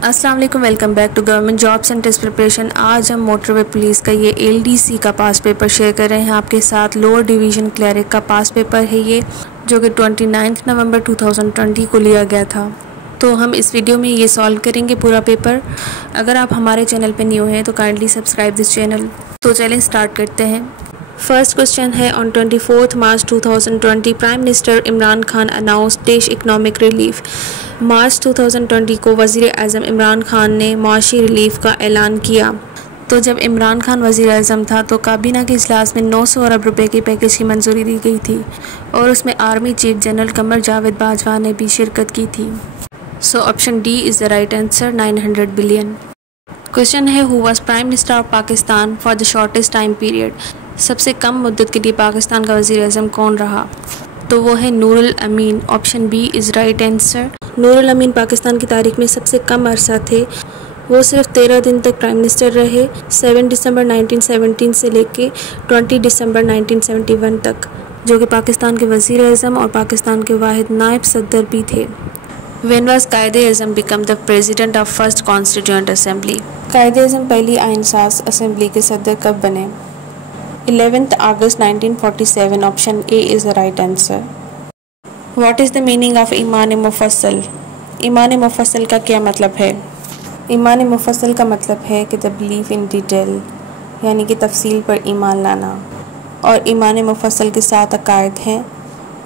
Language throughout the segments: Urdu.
السلام علیکم، welcome back to government jobs and test preparation. آج ہم موٹر وے پولیس کا یہ LDC کا پاس پیپر شیئر کر رہے ہیں آپ کے ساتھ۔ لوور ڈویژن کلرک کا پاس پیپر ہے یہ، جو کہ 29 نومبر 2020 کو لیا گیا تھا۔ تو ہم اس ویڈیو میں یہ سالو کریں گے پورا پیپر۔ اگر آپ ہمارے چینل پہ نیو ہیں تو کائنڈلی سبسکرائب دس چینل۔ تو چلیں سٹارٹ کرتے ہیں۔ فرسٹ کوسچن ہے، آن 24 March 2020 prime minister Imran Khan announce dash economic relief. March 2020 کو وزیر اعظم عمران خان نے معاشی ریلیف کا اعلان کیا۔ تو جب عمران خان وزیر اعظم تھا تو کابینہ کے اجلاس میں 900 ارب روپے کے پیکج کی منظوری دی گئی تھی، اور اس میں army chief general Qamar Javed Bajwa نے بھی شرکت کی تھی۔ So option D is the right answer, 900 billion. Question ہے، who was prime minister of Pakistan for the shortest time period. سب سے کم مدت کے لیے پاکستان کا وزیر اعظم کون رہا؟ تو وہ ہے Nurul Amin. Option B is right answer. Nurul Amin Pakistan کی تاریخ میں سب سے کم عرصہ تھے۔ وہ صرف 13 دن تک پرائم منسٹر رہے، 7 دسمبر 1917 سے لے کے 20 دسمبر 1971 تک، جو کہ پاکستان کے وزیر اعظم اور پاکستان کے واحد نائب صدر بھی تھے۔ When was Quaid Azam become the president of first constituent assembly؟ Quaid Azam پہلی آئین ساز اسمبلی کے صدر کب بنے؟ 11 اگست 1947۔ Option a is the right answer۔ What is the meaning of ایمان مفصل؟ ایمان مفصل کا کیا مطلب ہے؟ ایمان مفصل کا مطلب ہے کہ the belief in detail، یعنی کہ تفصیل پر ایمان لانا۔ اور ایمان مفصل کے 7 عقائد ہیں۔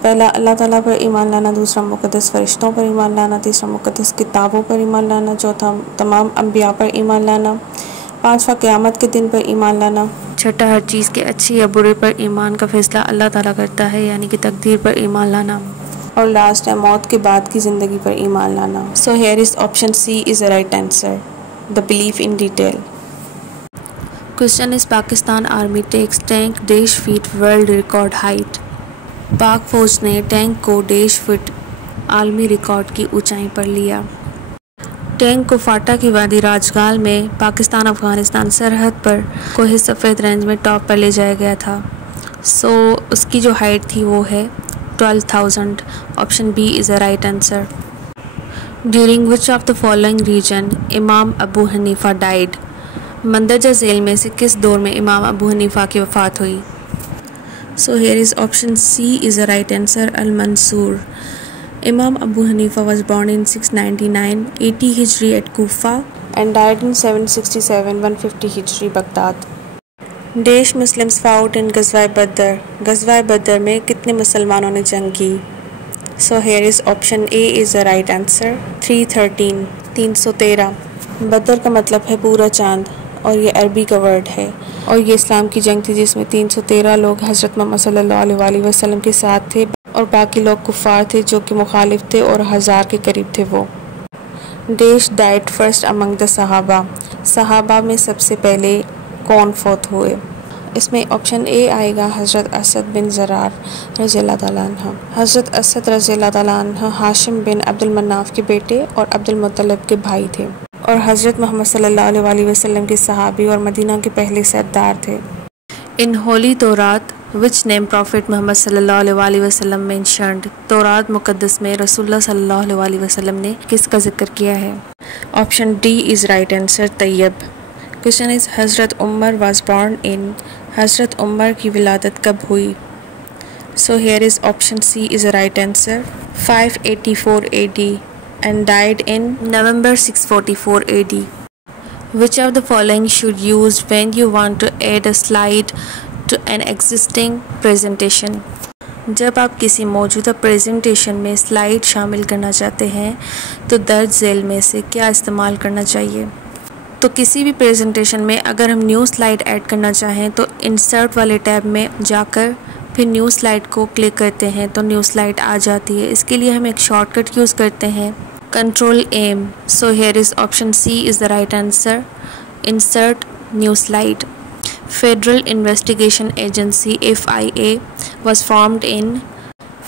پہلا اللہ تعالیٰ پر ایمان لانا، دوسرا مقدس فرشتوں پر ایمان لانا، تیسرا مقدس کتابوں پر ایمان لانا، چوتھا تمام انبیاء پر ایمان لانا، پانچواں قیامت کے دن پر ایمان لانا، چھٹا ہر چیز کے اچھی یا برے پر ایمان کا فیصلہ اللہ تعالیٰ کرتا ہے، یعنی کہ تقدیر پر ایمان لانا، اور لاسٹ ہے موت کے بعد کی زندگی پر ایمان لانا۔ So here is option C is the right answer، the belief in detail۔ Question is Pakistan army takes tank dash feat world record height. پاک فوج نے ٹینک کو ڈیش فٹ عالمی ریکارڈ کی اونچائی پر لیا۔ ٹینک کو فاٹا کی وادی راجگال میں پاکستان افغانستان سرحد پر کوہ سفید رینج میں ٹاپ پر لے جایا گیا تھا۔ سو اس کی جو ہائٹ تھی وہ ہے 12,000۔ Option B is the right answer۔ During which of the following region امام ابو حنیفہ ڈائیڈ۔ مندرجہ ذیل میں سے کس دور میں امام ابو حنیفہ کی وفات ہوئی؟ So here is option C is the right answer، المنصور۔ Imam Abu Hanifa was born in 699 80 Hijri at Kufa and died in 767 150 Hijri Baghdad. Dash Muslims fought in غزوہ بدر۔ غزوہ بدر میں کتنے مسلمانوں نے جنگ کی؟ So here is option A is the right answer، 313 313۔ بدر کا مطلب ہے پورا چاند، اور یہ عربی کا ورڈ ہے، اور یہ اسلام کی جنگ تھی جس میں 313 لوگ حضرت محمد صلی اللہ علیہ وسلم کے ساتھ تھے، اور باقی لوگ کفار تھے جو کہ مخالف تھے، اور 1000 کے قریب تھے وہ۔ ڈیش ڈائٹ فرسٹ امنگ دا صحابہ۔ صحابہ میں سب سے پہلے کون فوت ہوئے؟ اس میں آپشن اے آئے گا حضرت اسد بن زرار رضی اللہ تعالیٰ عنہ۔ حضرت اسد رضی اللہ تعالیٰ عنہ ہاشم بن عبد المناف کے بیٹے اور عبد المطلب کے بھائی تھے، اور حضرت محمد صلی اللہ علیہ وسلم کے صحابی اور مدینہ کے پہلے سردار تھے۔ ان ہولی تورات وچ نیم پروفٹ محمد صلی اللہ علیہ وسلم مینشنڈ۔ تورات مقدس میں رسول اللہ صلی اللہ علیہ وسلم نے کس کا ذکر کیا ہے؟ Option D is right answer, طیب۔ Question is Hazrat Umar was born in. حضرت عمر کی ولادت کب ہوئی؟ So here is option C is right answer, 584 AD and died in November 644 AD۔ Which of the following should used when you want to add a slide to an existing presentation؟ جب آپ کسی موجودہ پریزنٹیشن میں سلائیڈ شامل کرنا چاہتے ہیں تو درج ذیل میں سے کیا استعمال کرنا چاہیے؟ تو کسی بھی پریزنٹیشن میں اگر ہم نیو سلائیڈ ایڈ کرنا چاہیں تو انسرٹ والے ٹیب میں جا کر پھر نیو سلائیڈ کو کلک کرتے ہیں تو نیو سلائیڈ آ جاتی ہے۔ اس کے لیے ہم ایک شارٹ کٹ یوز کرتے ہیں، control M. So here is option C is the right answer، insert new slide. Federal Investigation Agency FIA was formed in۔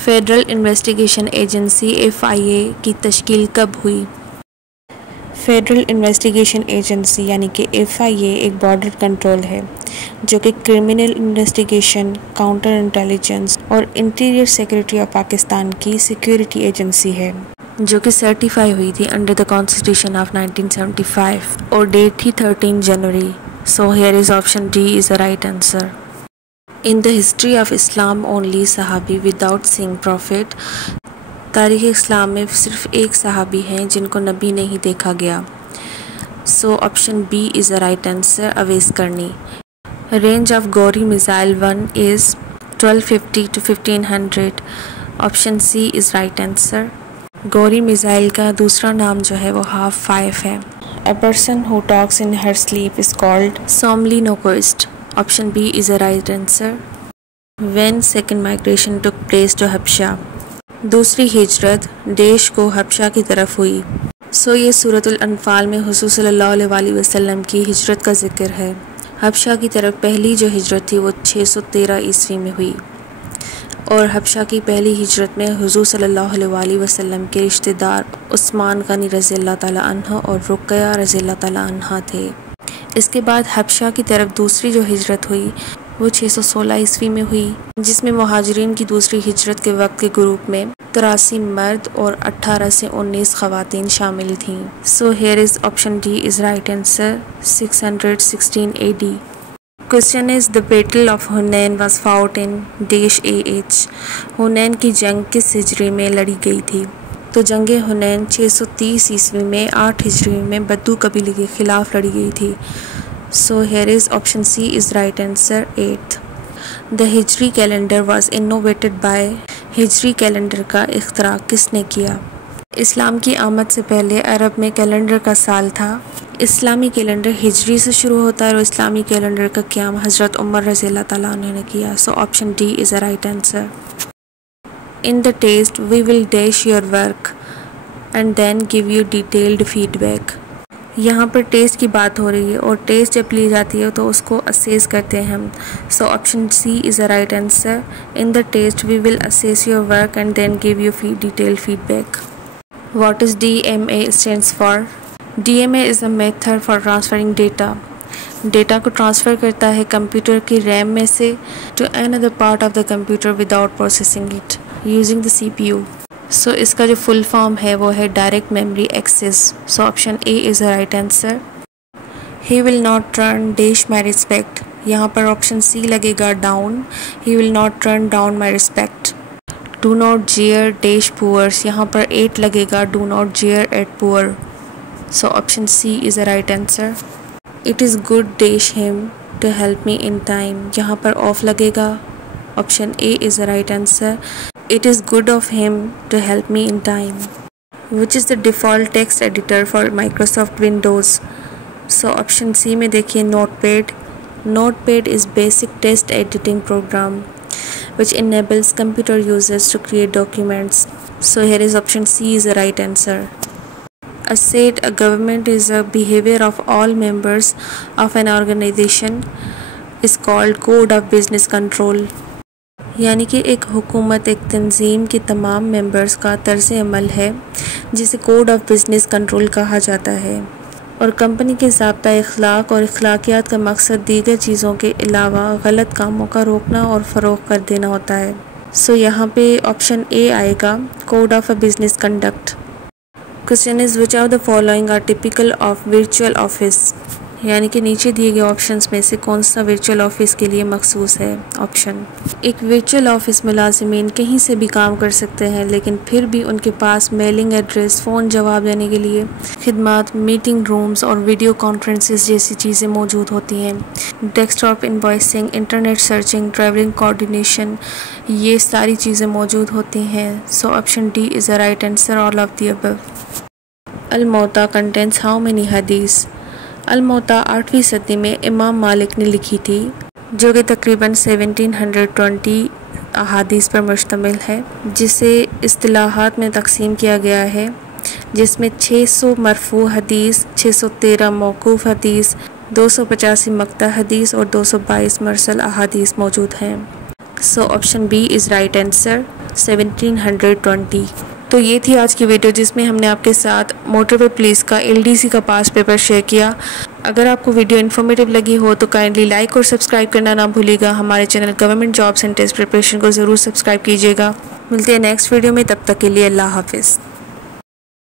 Federal Investigation Agency FIA کی تشکیل کب ہوئی؟ فیڈرل انویسٹیگیشن ایجنسی یعنی کہ FIA ایک بارڈر کنٹرول ہے جو کہ کرمنل انویسٹیگیشن، کاؤنٹر انٹیلیجنس اور انٹیریئر سیکریٹری آف پاکستان کی سیکیورٹی ایجنسی ہے۔ جو کہ سرٹیفائی ہوئی تھی انڈر دا کانسٹیٹیوشن آف 1975 اور ڈیٹ تھی 13 جنوری. So here is option D is the right answer. In the history of Islam only صحابی وداؤٹ سینگ پروفٹ. تاریخ اسلام میں صرف ایک صحابی ہیں جن کو نبی نہیں دیکھا گیا. So option B is the right answer. Owais Qarni. Range of Ghauri missile 1 is 1250 to 1500. Option C is right answer. Ghauri missile کا دوسرا نام جو ہے وہ ہاف 5 ہے. A person who talks in her sleep is called somnambulism. Option B is the right answer. When second migration took place to Habsha. دوسری ہجرت دیش کو حبشہ کی طرف ہوئی. سو یہ سورۃ الانفال میں حضور صلی اللہ علیہ وسلم کی ہجرت کا ذکر ہے. حبشہ کی طرف پہلی جو ہجرت تھی وہ 613 عیسوی میں ہوئی اور حبشہ کی پہلی ہجرت میں حضور صلی اللہ علیہ وسلم کے رشتہ دار عثمان غنی رضی اللہ تعالیٰ عنہ اور رقیہ رضی اللہ تعالیٰ عنہ تھے. اس کے بعد حبشہ کی طرف دوسری جو ہجرت ہوئی وہ 616 عیسوی میں ہوئی جس میں مہاجرین کی دوسری ہجرت کے وقت کے گروپ میں 83 مرد اور 18 سے 19 خواتین شامل تھیں. سو here is option D is right answer. 616 AD. Question is the Battle of Hunain was fought in AH. حنین کی جنگ کس ہجری میں لڑی گئی تھی؟ تو جنگ حنین 630 عیسوی میں 8 ہجری میں بدو قبیلے کے خلاف لڑی گئی تھی. So here is option C is right answer. 8th. The Hijri calendar was innovated by. ہجری کیلنڈر کا اختراع کس نے کیا؟ اسلام کی آمد سے پہلے عرب میں کیلنڈر کا سال تھا. اسلامی کیلنڈر ہجری سے شروع ہوتا ہے اور اسلامی کیلنڈر کا قیام حضرت عمر رضی اللہ تعالیٰ عنہ نے کیا. So option D is a right answer. In the test we will dash your work and then give you detailed feedback. یہاں پر ٹیسٹ کی بات ہو رہی ہے اور ٹیسٹ جب لی جاتی ہے تو اس کو اسیس کرتے ہیں ہم. So option C is a right answer. In the test we will assess your work and then give you detailed feedback. What is DMA stands for? DMA is a method for transferring data. Data کو ٹرانسفر کرتا ہے کمپیوٹر کی ریم میں سے to another part of the computer without processing it using the CPU. سو اس کا جو فل فارم ہے وہ ہے direct memory access. So option A is the right answer. He will not turn dash my respect. یہاں پر آپشن سی لگے گا down. He will not turn down my respect. Do not jeer dash poor. یہاں پر 8 لگے گا. Do not jeer at poor. So option C is the right answer. It is good dash him to help me in time. یہاں پر آف لگے گا. Option A is the right answer. It is good of him to help me in time. Which is the default text editor for Microsoft Windows? So option C میں دیکھیے Notepad. Notepad is basic text editing program which enables computer users to create documents. So here is option C is the right answer. A state, a government is a behavior of all members of an organization is called code of business control. یعنی کہ ایک حکومت ایک تنظیم کے تمام ممبرز کا طرز عمل ہے جسے کوڈ آف بزنس کنٹرول کہا جاتا ہے اور کمپنی کے ضابطہ اخلاق اور اخلاقیات کا مقصد دیگر چیزوں کے علاوہ غلط کاموں کا روکنا اور فروغ کر دینا ہوتا ہے. سو یہاں پہ آپشن اے آئے گا code of a business conduct. Question is which of the following are typical of virtual office? یعنی کہ نیچے دیے گئے آپشنز میں سے کون سا ورچوئل آفس کے لیے مخصوص ہے؟ آپشن ایک ورچوئل آفس ملازمین کہیں سے بھی کام کر سکتے ہیں لیکن پھر بھی ان کے پاس میلنگ ایڈریس، فون جواب دینے کے لیے خدمات، میٹنگ رومز اور ویڈیو کانفرنسز جیسی چیزیں موجود ہوتی ہیں. Desktop invoicing, internet searching, travelling coordination, یہ ساری چیزیں موجود ہوتی ہیں. So option D is a right answer. All of the above. الموطا کنٹینس ہاؤ مینی حدیث؟ الموطا 8ویں صدی میں امام مالک نے لکھی تھی جو کہ تقریباً 1720 احادیث پر مشتمل ہے جسے اصطلاحات میں تقسیم کیا گیا ہے جس میں 600 مرفوع حدیث، 613 موقوف حدیث، 285 مقطع حدیث اور 222 مرسل احادیث موجود ہیں. So option B is right answer 1720. تو یہ تھی آج کی ویڈیو جس میں ہم نے آپ کے ساتھ موٹر وے پولیس کا LDC کا پاس پیپر شیئر کیا. اگر آپ کو ویڈیو انفارمیٹیو لگی ہو تو کائنڈلی لائک اور سبسکرائب کرنا نہ بھولیے گا. ہمارے channel government jobs and test preparation کو ضرور سبسکرائب کیجیے گا. ملتے ہیں نیکسٹ ویڈیو میں، تب تک کے لیے اللہ حافظ.